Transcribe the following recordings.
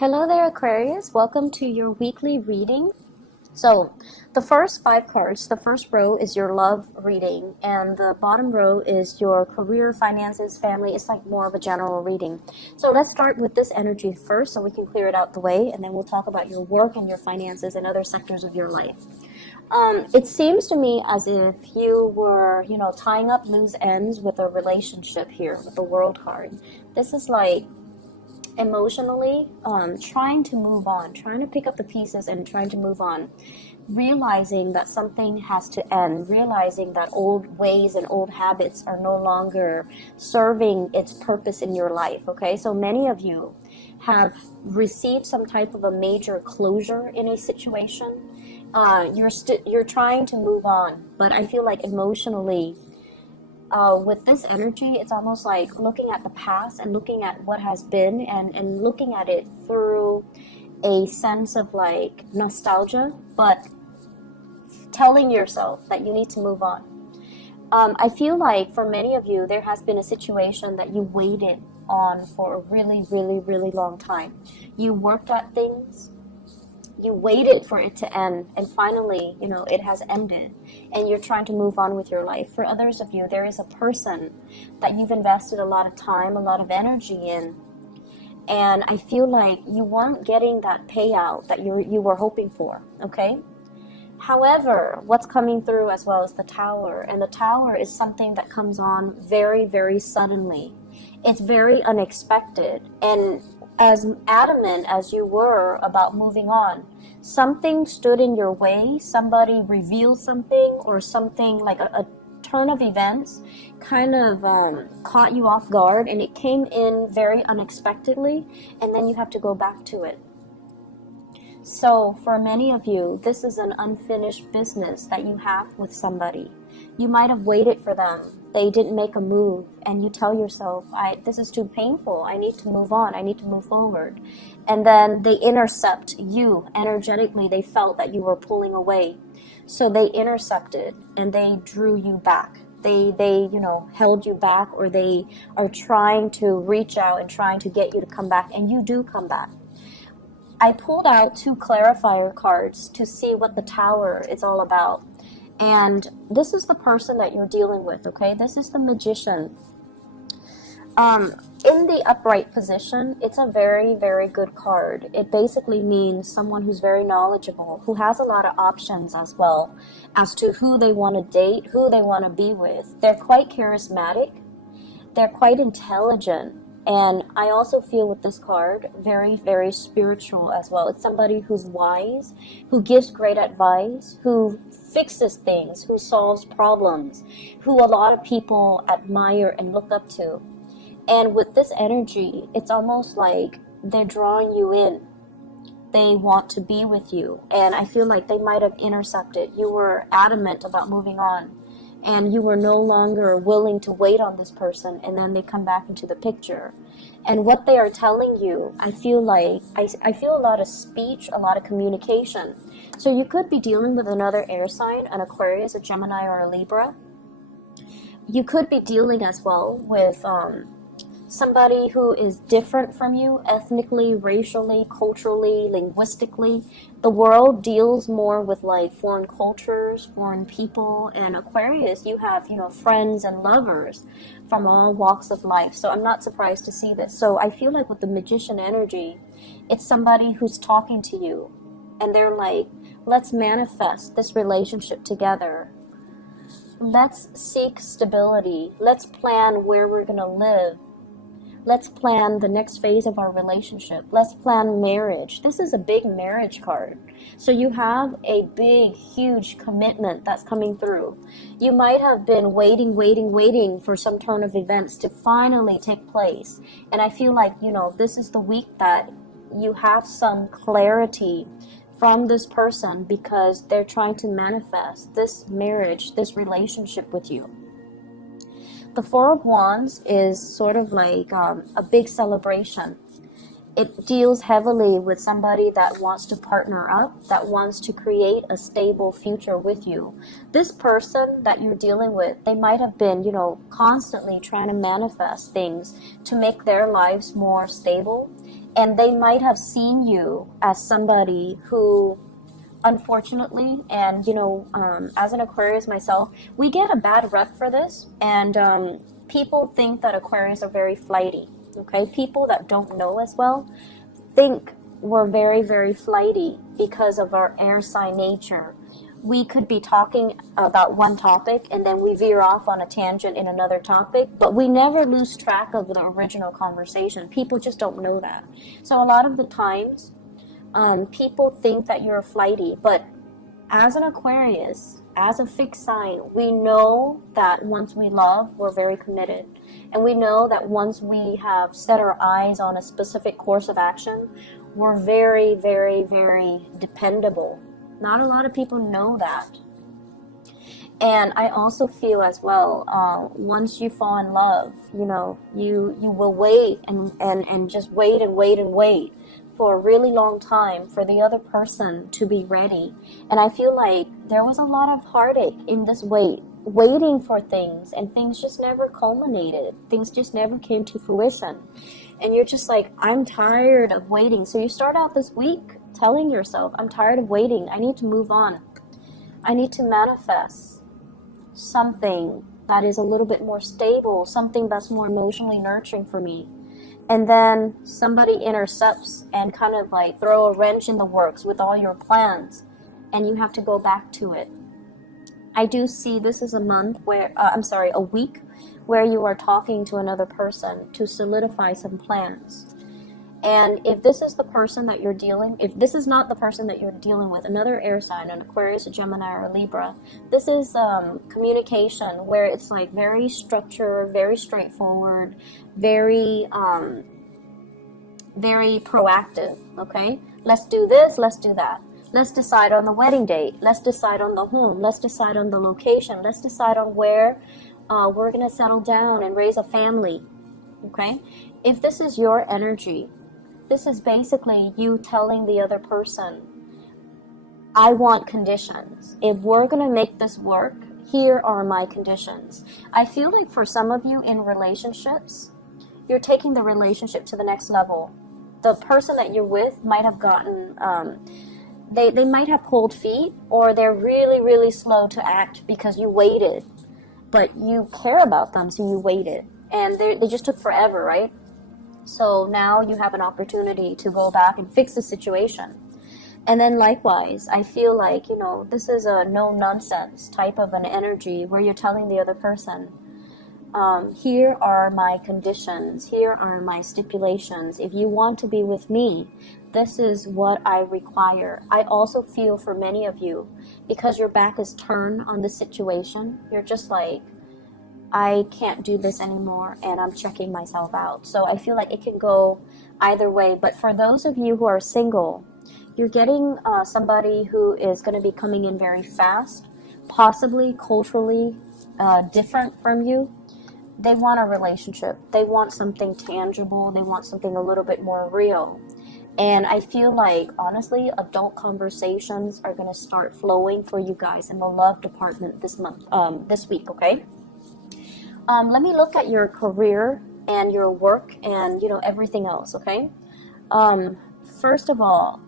Hello there, Aquarius. Welcome to your weekly reading. So, the first 5 cards, the first row is your love reading, and the bottom row is your career, finances, family. It's like more of a general reading. So, let's start with this energy first so we can clear it out the way, and then we'll talk about your work and your finances and other sectors of your life. It seems to me as if you were, tying up loose ends with a relationship here with the World card. This is like emotionally trying to move on, trying to pick up the pieces and trying to move on, realizing that something has to end, realizing that old ways and old habits are no longer serving its purpose in your life. Okay, so many of you have received some type of a major closure in a situation. You're trying to move on, but I feel like emotionally, with this energy, it's almost like looking at the past and looking at what has been and looking at it through a sense of like nostalgia, but telling yourself that you need to move on. I feel like for many of you, there has been a situation that you waited on for a really, really, really long time. You worked at things. You waited for it to end, and finally, it has ended, and you're trying to move on with your life. For others of you, there is a person that you've invested a lot of time, a lot of energy in, and I feel like you weren't getting that payout that you were hoping for, okay? However, what's coming through as well is the Tower, and the Tower is something that comes on very, very suddenly. It's very unexpected, and as adamant as you were about moving on, something stood in your way, somebody revealed something, or something like a turn of events kind of caught you off guard, and it came in very unexpectedly, and then you have to go back to it. So for many of you, this is an unfinished business that you have with somebody. You might have waited for them. They didn't make a move, and you tell yourself, this is too painful. I need to move on. I need to move forward. And then they intercept you energetically. They felt that you were pulling away. So they intercepted and they drew you back. They held you back, or they are trying to reach out and trying to get you to come back, and you do come back. I pulled out 2 clarifier cards to see what the Tower is all about. And this is the person that you're dealing with, okay? This is the Magician. In the upright position, it's a very, very good card. It basically means someone who's very knowledgeable, who has a lot of options as well as to who they want to date, who they want to be with. They're quite charismatic. They're quite intelligent. And I also feel with this card, very, very spiritual as well. It's somebody who's wise, who gives great advice, who fixes things, who solves problems, who a lot of people admire and look up to. And with this energy, it's almost like they're drawing you in. They want to be with you. And I feel like they might have intercepted. You were adamant about moving on, and you were no longer willing to wait on this person, and then they come back into the picture. And what they are telling you, I feel like, I feel a lot of speech, a lot of communication. So you could be dealing with another air sign, an Aquarius, a Gemini, or a Libra. You could be dealing as well with somebody who is different from you, ethnically, racially, culturally, linguistically. The world deals more with like foreign cultures, foreign people, and Aquarius, you have, friends and lovers from all walks of life. So I'm not surprised to see this. So I feel like with the Magician energy, it's somebody who's talking to you, and they're like, let's manifest this relationship together. Let's seek stability. Let's plan where we're going to live. Let's plan the next phase of our relationship. Let's plan marriage. This is a big marriage card. So you have a big, huge commitment that's coming through. You might have been waiting for some turn of events to finally take place. And I feel like, this is the week that you have some clarity from this person, because they're trying to manifest this marriage, this relationship with you. The Four of Wands is sort of like a big celebration. It deals heavily with somebody that wants to partner up, that wants to create a stable future with you. This person that you're dealing with, they might have been, constantly trying to manifest things to make their lives more stable. And they might have seen you as somebody who, unfortunately, and as an Aquarius myself, we get a bad rep for this, and people think that Aquarius are very flighty. Okay, people that don't know as well think we're very, very flighty because of our air sign nature. We could be talking about one topic and then we veer off on a tangent in another topic, but we never lose track of the original conversation. People just don't know that. So a lot of the times, people think that you're flighty, but as an Aquarius, as a fixed sign, we know that once we love, we're very committed. And we know that once we have set our eyes on a specific course of action, we're very, very, very dependable. Not a lot of people know that. And I also feel as well, once you fall in love, you will wait and just wait and wait and wait for a really long time for the other person to be ready. And I feel like there was a lot of heartache in this waiting for things, and things just never culminated. Things just never came to fruition. And you're just like, I'm tired of waiting. So you start out this week telling yourself, I'm tired of waiting. I need to move on. I need to manifest something that is a little bit more stable, something that's more emotionally nurturing for me. And then somebody intercepts and kind of like throw a wrench in the works with all your plans, and you have to go back to it. I do see this is a a week where you are talking to another person to solidify some plans. And if this is the person that if this is not the person that you're dealing with, another air sign, an Aquarius, a Gemini, or a Libra, this is communication where it's like very structured, very straightforward, very, very proactive, okay? Let's do this, let's do that. Let's decide on the wedding date. Let's decide on the home. Let's decide on the location. Let's decide on where we're going to settle down and raise a family, okay? If this is your energy, this is basically you telling the other person, I want conditions. If we're going to make this work, here are my conditions. I feel like for some of you in relationships, you're taking the relationship to the next level. The person that you're with might have gotten, they might have cold feet, or they're really, really slow to act because you waited. But you care about them, so you waited. And they just took forever, right? So now you have an opportunity to go back and fix the situation. And then likewise, I feel like, this is a no-nonsense type of an energy where you're telling the other person, here are my conditions, here are my stipulations. If you want to be with me, this is what I require. I also feel for many of you, because your back is turned on the situation, you're just like, I can't do this anymore, and I'm checking myself out. So I feel like it can go either way. But for those of you who are single, you're getting somebody who is going to be coming in very fast, possibly culturally different from you. They want a relationship. They want something tangible. They want something a little bit more real. And I feel like, honestly, adult conversations are going to start flowing for you guys in the love department this week, okay? Let me look at your career and your work and, everything else, okay? First of all,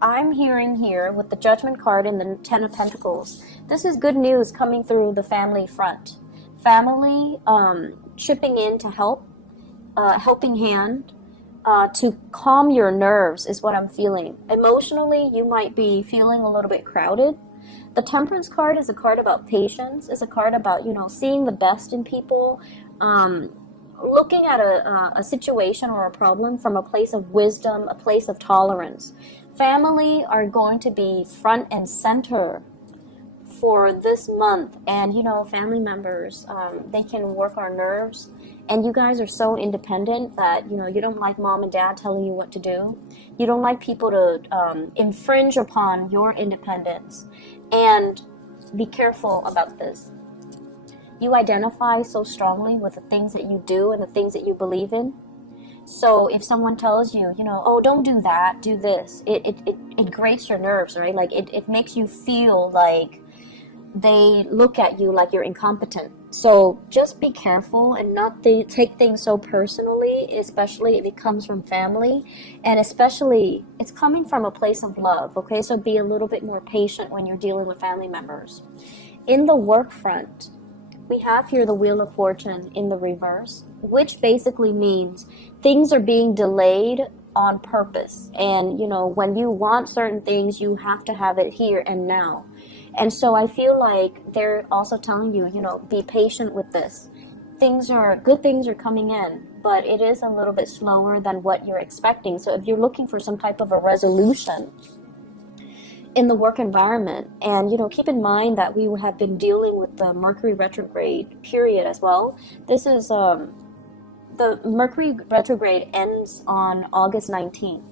I'm hearing here with the Judgment card and the Ten of Pentacles, this is good news coming through the family front. Family chipping in to help, helping hand, to calm your nerves is what I'm feeling. Emotionally, you might be feeling a little bit crowded. The Temperance card is a card about patience. It's a card about, seeing the best in people, looking at a situation or a problem from a place of wisdom, a place of tolerance. Family are going to be front and center for this month. And, family members, they can work our nerves. And you guys are so independent that, you don't like mom and dad telling you what to do. You don't like people to infringe upon your independence. And be careful about this. You identify so strongly with the things that you do and the things that you believe in. So if someone tells you, oh, don't do that, do this, it grates your nerves, right? Like it makes you feel like they look at you like you're incompetent. So just be careful and not take things so personally, especially if it comes from family, and especially it's coming from a place of love, okay? So be a little bit more patient when you're dealing with family members. In the work front, we have here the Wheel of Fortune in the reverse, which basically means things are being delayed on purpose. And, you know, when you want certain things, you have to have it here and now. And so I feel like they're also telling you, you know, be patient with this. Good things are coming in, but it is a little bit slower than what you're expecting. So if you're looking for some type of a resolution in the work environment, and, you know, keep in mind that we have been dealing with the Mercury retrograde period as well. This is, the Mercury retrograde ends on August 19th.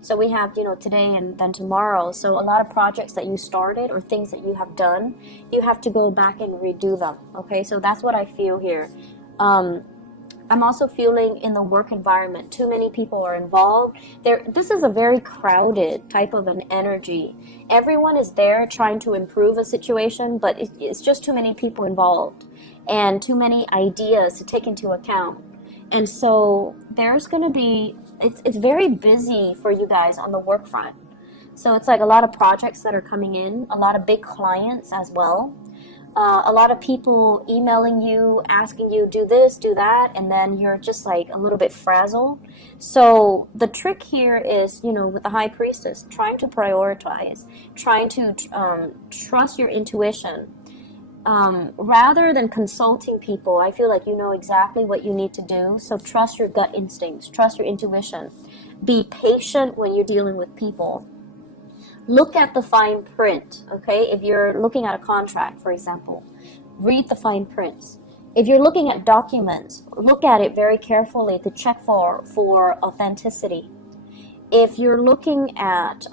So we have, you know, today and then tomorrow. So a lot of projects that you started or things that you have done, you have to go back and redo them. Okay, so that's what I feel here. I'm also feeling in the work environment, too many people are involved. This is a very crowded type of an energy. Everyone is there trying to improve a situation, but it's just too many people involved and too many ideas to take into account. And so there's going to be, it's very busy for you guys on the work front. So it's like a lot of projects that are coming in, a lot of big clients as well. A lot of people emailing you, asking you, do this, do that, and then you're just like a little bit frazzled. So the trick here is, you know, with the High Priestess, trying to prioritize, trying to trust your intuition. Rather than consulting people, I feel like you know exactly what you need to do. So trust your gut instincts, trust your intuition. Be patient when you're dealing with people. Look at the fine print, okay? If you're looking at a contract, for example, read the fine prints. If you're looking at documents, look at it very carefully to check for authenticity. If you're looking at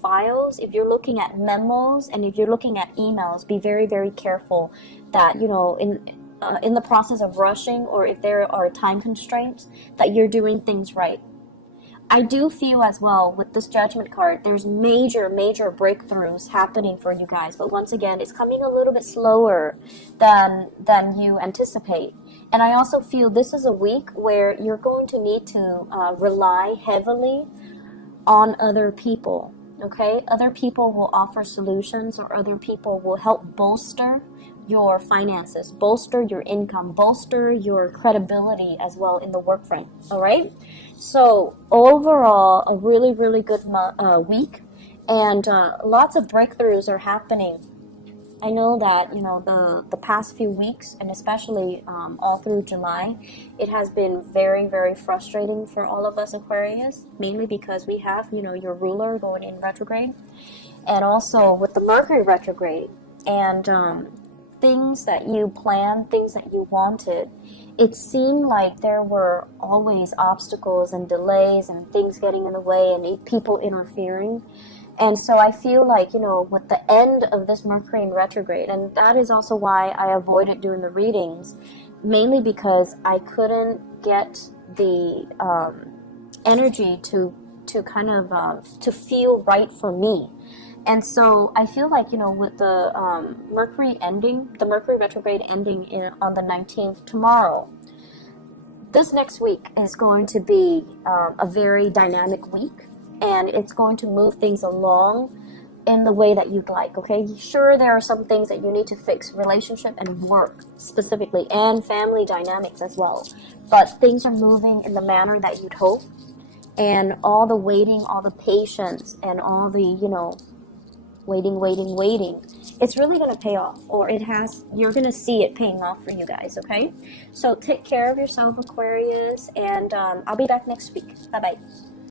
files, if you're looking at memos, and if you're looking at emails, be very, very careful that, you know, in the process of rushing, or if there are time constraints, that you're doing things right. I do feel as well with this Judgment card, there's major, major breakthroughs happening for you guys. But once again, it's coming a little bit slower than you anticipate. And I also feel this is a week where you're going to need to rely heavily on other people, okay? Other people will offer solutions, or other people will help bolster your finances, bolster your income, bolster your credibility as well in the work front, all right? So overall, a really, really good week, and lots of breakthroughs are happening. I know that, you know, the past few weeks, and especially all through July, it has been very, very frustrating for all of us Aquarius, mainly because we have, you know, your ruler going in retrograde, and also with the Mercury retrograde, and things that you planned, things that you wanted, it seemed like there were always obstacles and delays and things getting in the way and people interfering. And so I feel like, you know, with the end of this Mercury in retrograde, and that is also why I avoided doing the readings, mainly because I couldn't get the energy to kind of to feel right for me. And so I feel like, you know, with the Mercury ending, the Mercury retrograde ending on the 19th tomorrow, this next week is going to be a very dynamic week, and it's going to move things along in the way that you'd like, okay? Sure, there are some things that you need to fix, relationship and work specifically, and family dynamics as well, but things are moving in the manner that you'd hope, and all the waiting, all the patience, and all the, you know, waiting, it's really going to pay off, or you're going to see it paying off for you guys, okay? So take care of yourself, Aquarius, and I'll be back next week. Bye-bye.